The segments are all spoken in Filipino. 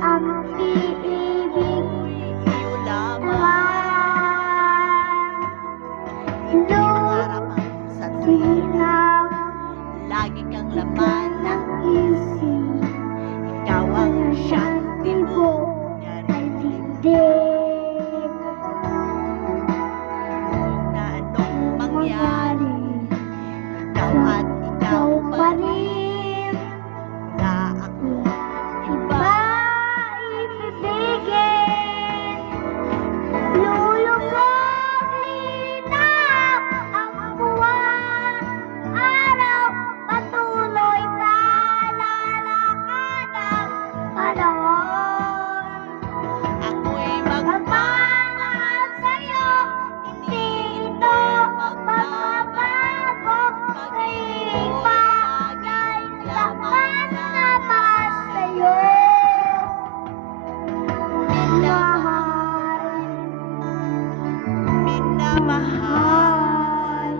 ang iibig iyo lamang. Hindi pangarap ang sandaling, lagi kang laman ng isip. Ikaw ang siyang tibok na tindig. na anong mangyari, ikaw at ikaw pa rin. Na ako iba Ibibigin, lulubog, linaw ang buwan, araw, patuloy pa lalakad ang panahon. ako'y Magmamahal sa'yo, hindi ito magbabago, pag-ibig bagay laman naman sa'yo. minamahal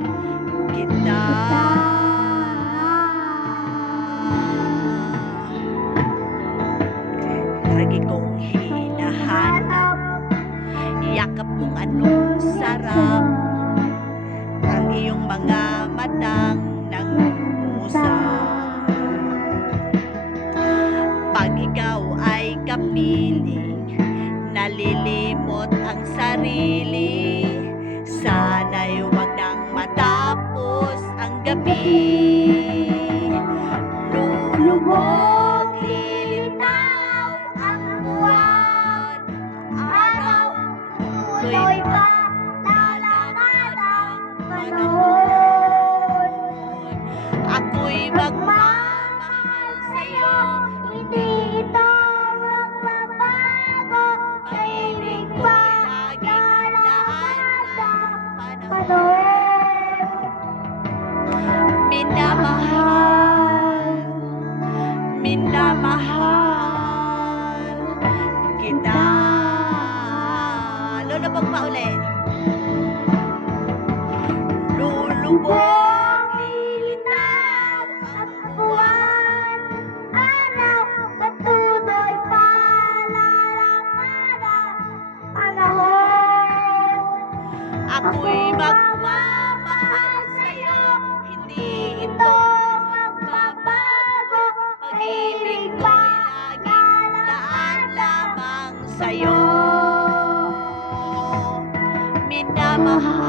kita. Lagi kong hinahanap, yakap mong anong sarap, ang iyong mga matang nangungusap. Pag ikaw ay kapiling, nalilimot ang sarili. Sana'y wag nang matapos ang gabi. Lulubog, lilitaw ang buwan, araw, Tuloy pa lalakad ang panahon. ako'y magmamahal sa'yo, Hindi ito magbabago, pag-ibig pag-ibig ko'y ba laging lalakad ang panahon. panahon. Minamahal, minamahal kita. Lulubog pa ulit. Lulubog, lilitaw ang buwan, Araw, patuloy pa lalakad ang panahon. ako'y magmamahal sa'yo, hindi ito magbabago. Pag-ibig ko'y laging daan lamang sa'yo. Minamahal